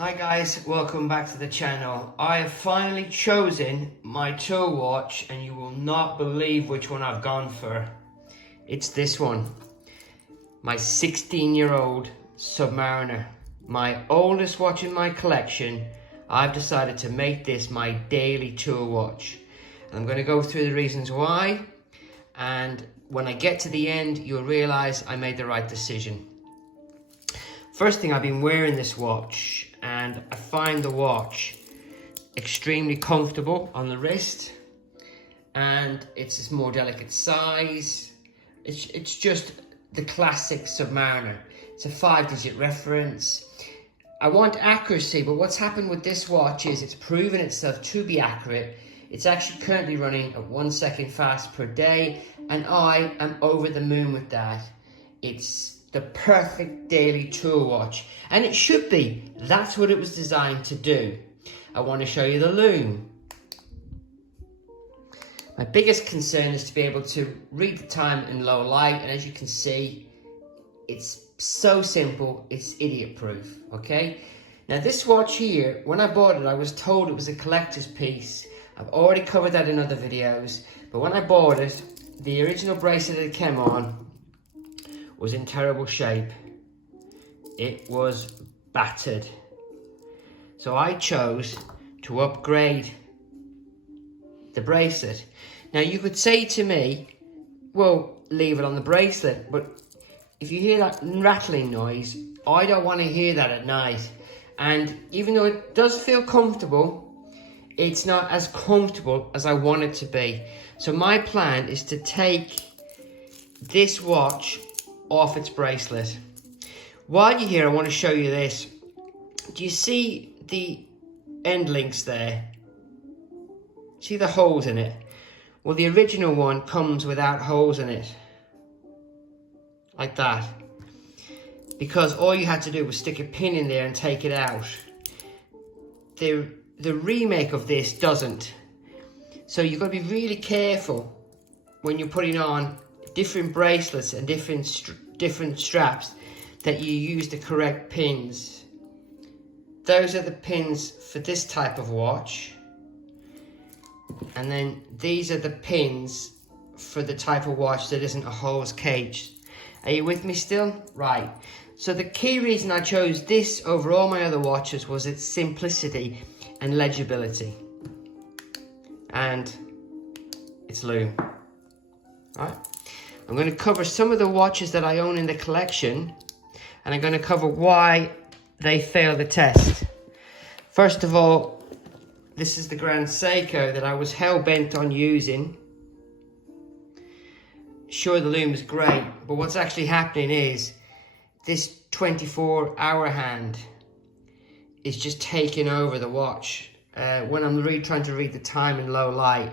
Hi guys, welcome back to the channel. I have finally chosen my tool watch and you will not believe which one I've gone for. It's this one. My 16-year-old Submariner. My oldest watch in my collection. I've decided to make this my daily tool watch. And I'm going to go through the reasons why. And when I get to the end, you'll realize I made the right decision. First thing, I've been wearing this watch and I find the watch extremely comfortable on the wrist, and it's a more delicate size. It's just the classic Submariner. It's a 5-digit reference. I want accuracy, but what's happened with this watch is it's proven itself to be accurate. It's actually currently running at 1 second fast per day, and I am over the moon with that. It's the perfect daily tool watch, and it should be. That's what it was designed to do. I want to show you the loom. My biggest concern is to be able to read the time in low light, and as you can see, it's so simple, it's idiot proof. Okay, now this watch here, when I bought it, I was told it was a collector's piece. I've already covered that in other videos, but when I bought it, the original bracelet it came on was in terrible shape. It was battered. So I chose to upgrade the bracelet. Now you could say to me, well, leave it on the bracelet, but if you hear that rattling noise, I don't want to hear that at night. And even though it does feel comfortable, it's not as comfortable as I want it to be. So my plan is to take this watch off its bracelet. While you're here, I want to show you this. Do you see the end links there? See the holes in it? Well, the original one comes without holes in it, like that, because all you had to do was stick a pin in there and take it out. The remake of this doesn't. So you've got to be really careful when you're putting on different bracelets and different straps that you use the correct pins. Those are the pins for this type of watch, and then these are the pins for the type of watch that isn't a hose cage. Are you with me still? Right. So the key reason I chose this over all my other watches was its simplicity and legibility, and its loom. Right. I'm going to cover some of the watches that I own in the collection, and I'm going to cover why they fail the test. First of all, this is the Grand Seiko that I was hell-bent on using. Sure, the loom is great, but what's actually happening is this 24-hour hand is just taking over the watch. When I'm really trying to read the time in low light,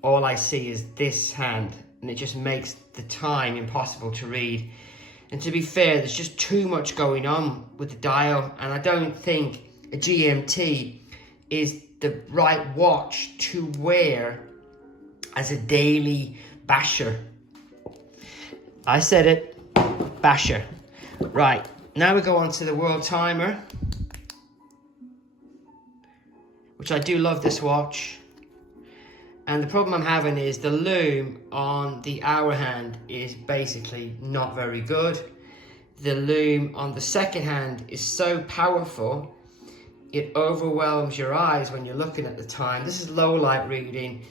all I see is this hand, and it just makes the time impossible to read. And to be fair, there's just too much going on with the dial, and I don't think a GMT is the right watch to wear as a daily basher. I said it, basher. Right, now we go on to the world timer, which I do love this watch. And the problem I'm having is the loom on the hour hand is basically not very good. The loom on the second hand is so powerful, it overwhelms your eyes when you're looking at the time. This is low light reading,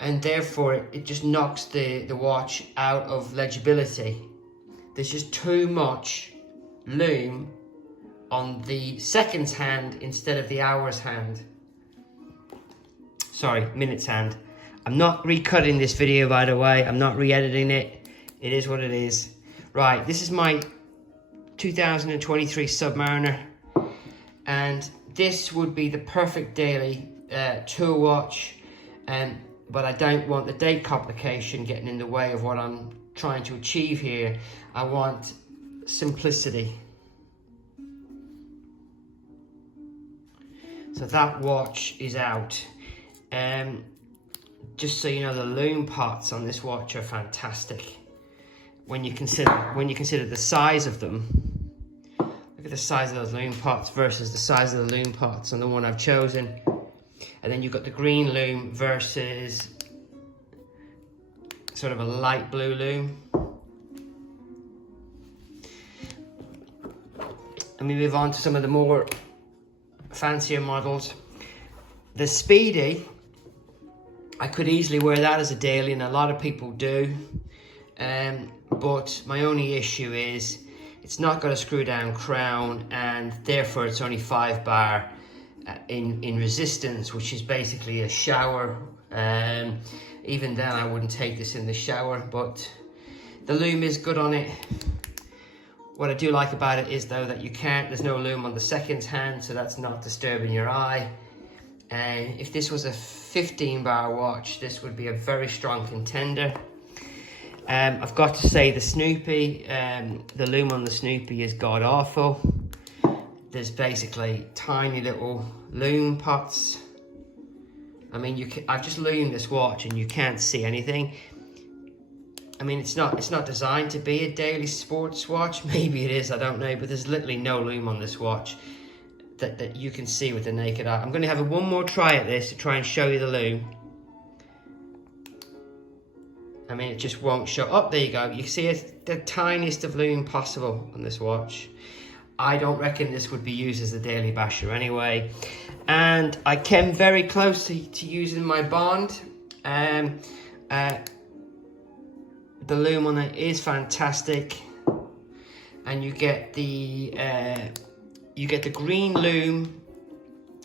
and therefore it just knocks the watch out of legibility. There's just too much loom on the seconds hand instead of the hours hand. Sorry, minutes hand. I'm not recutting this video, by the way. I'm not re-editing it. It is what it is. Right, this is my 2023 Submariner, and this would be the perfect daily tool watch, but I don't want the date complication getting in the way of what I'm trying to achieve here. I want simplicity. So that watch is out. Just so you know, the loom parts on this watch are fantastic. When you consider the size of them, look Look at the size of those loom pots versus the size of the loom pots on the one I've chosen. And then you've got the green loom versus sort of a light blue loom. And we move on to some of the more fancier models. The Speedy, I could easily wear that as a daily, and a lot of people do. But my only issue is it's not got a screw down crown, and therefore it's only 5 bar in resistance, which is basically a shower. Even then I wouldn't take this in the shower, but the loom is good on it. What I do like about it is though that there's no loom on the second hand, so that's not disturbing your eye. And if this was a 15 bar watch, this would be a very strong contender. I've got to say the Snoopy, the loom on the Snoopy is god awful. There's basically tiny little loom pots. I mean, I've just loomed this watch and you can't see anything. I mean, it's not designed to be a daily sports watch. Maybe it is, I don't know, but there's literally no loom on this watch that you can see with the naked eye. I'm going to have one more try at this to try and show you the loom. I mean, it just won't show. Oh, there you go. You see it's the tiniest of loom possible on this watch. I don't reckon this would be used as a daily basher anyway. And I came very close to using my Bond. The loom on it is fantastic, and you get the green loom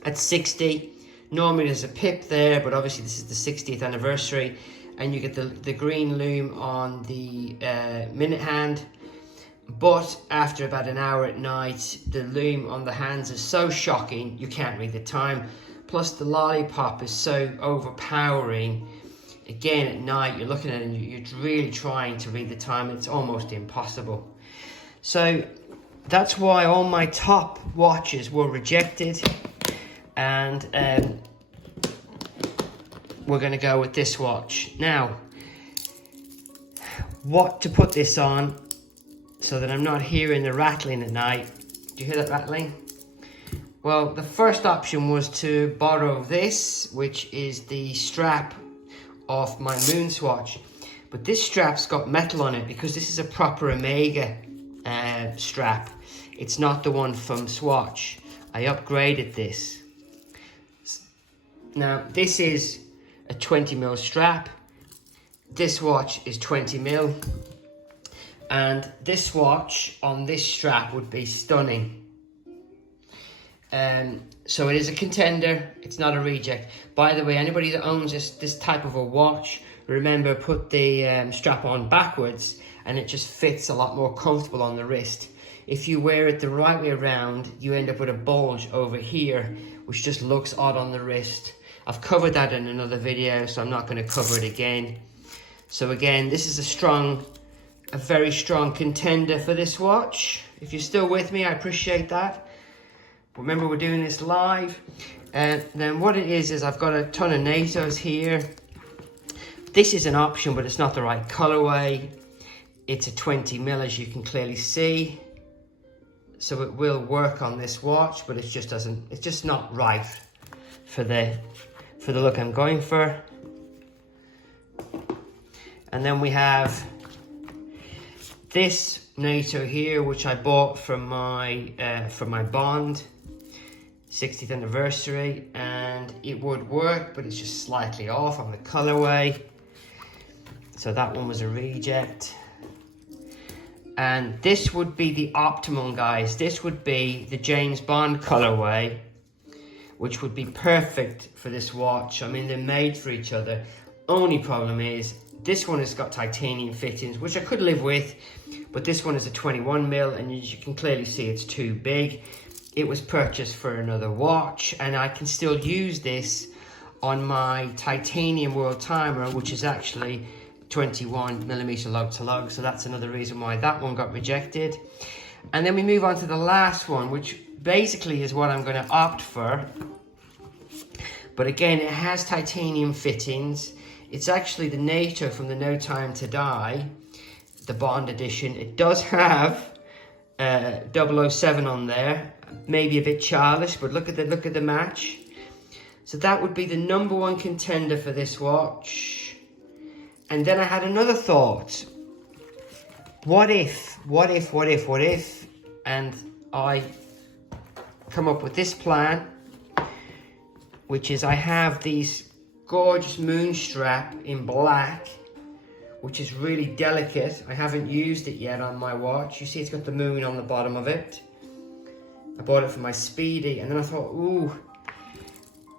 at 60. Normally there's a pip there, but obviously this is the 60th anniversary, and you get the green loom on the minute hand. But after about an hour at night, the loom on the hands is so shocking you can't read the time. Plus the lollipop is so overpowering. Again, at night, you're looking at it and you're really trying to read the time. It's almost impossible. So that's why all my top watches were rejected. And we're going to go with this watch. Now, what to put this on so that I'm not hearing the rattling at night. Do you hear that rattling? Well, the first option was to borrow this, which is the strap of my Moon Swatch, but this strap's got metal on it because this is a proper Omega strap. It's not the one from Swatch. I upgraded this. Now this is a 20mm strap. This watch is 20mm, and this watch on this strap would be stunning. So it is a contender, it's not a reject. By the way, anybody that owns this type of a watch, remember, put the strap on backwards and it just fits a lot more comfortable on the wrist. If you wear it the right way around, you end up with a bulge over here, which just looks odd on the wrist. I've covered that in another video, so I'm not going to cover it again. So again, this is a very strong contender for this watch. If you're still with me, I appreciate that. Remember, we're doing this live. And then what it is I've got a ton of NATOs here. This is an option, but it's not the right colorway. It's a 20mm, as you can clearly see. So it will work on this watch, but it's just not right for the look I'm going for. And then we have this NATO here, which I bought from my Bond 60th anniversary, and it would work, but it's just slightly off on the colorway. So that one was a reject. And this would be the optimum, guys. This would be the James Bond colorway, which would be perfect for this watch. I mean, they're made for each other. Only problem is this one has got titanium fittings, which I could live with, but this one is a 21mm, and as you can clearly see, it's too big. It was purchased for another watch, and I can still use this on my titanium world timer, which is actually 21mm lug to lug. So that's another reason why that one got rejected. And then we move on to the last one, which basically is what I'm going to opt for. But again, it has titanium fittings. It's actually the NATO from the No Time to Die, the Bond edition. It does have 007 on there. Maybe a bit childish, but look at the match. So that would be the #1 contender for this watch. And then I had another thought. What if? And I come up with this plan, which is I have these gorgeous moon strap in black, which is really delicate. I haven't used it yet on my watch. You see it's got the moon on the bottom of it. I bought it for my Speedy, and then I thought, ooh,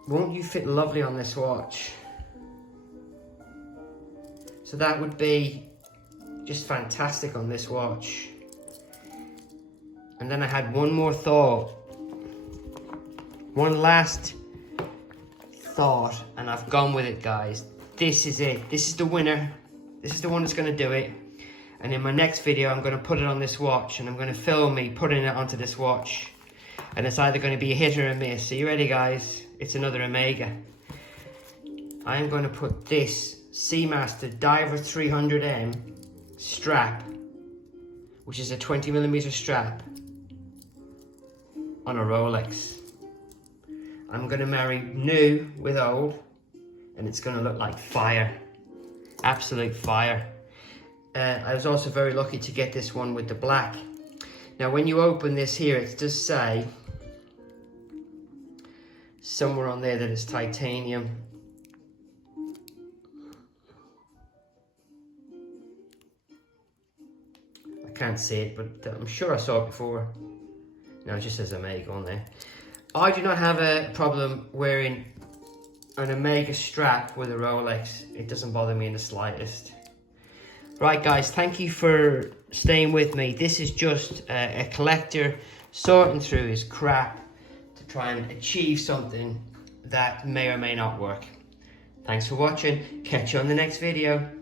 won't you fit lovely on this watch? So that would be just fantastic on this watch. And then I had one more thought. One last thought, and I've gone with it, guys. This is it. This is the winner. This is the one that's going to do it. And in my next video, I'm going to put it on this watch, and I'm going to film me putting it onto this watch. And it's either going to be a hit or a miss. Are you ready, guys? It's another Omega. I'm going to put this Seamaster Diver 300M strap, which is a 20mm strap, on a Rolex. I'm going to marry new with old, and it's going to look like fire. Absolute fire. I was also very lucky to get this one with the black. Now when you open this here, it does say somewhere on there that it's titanium. I can't see it, but I'm sure I saw it before. No, it just says Omega on there. I do not have a problem wearing an Omega strap with a Rolex. It doesn't bother me in the slightest. Right, guys, thank you for staying with me. This is just a collector sorting through his crap to try and achieve something that may or may not work. Thanks for watching. Catch you on the next video.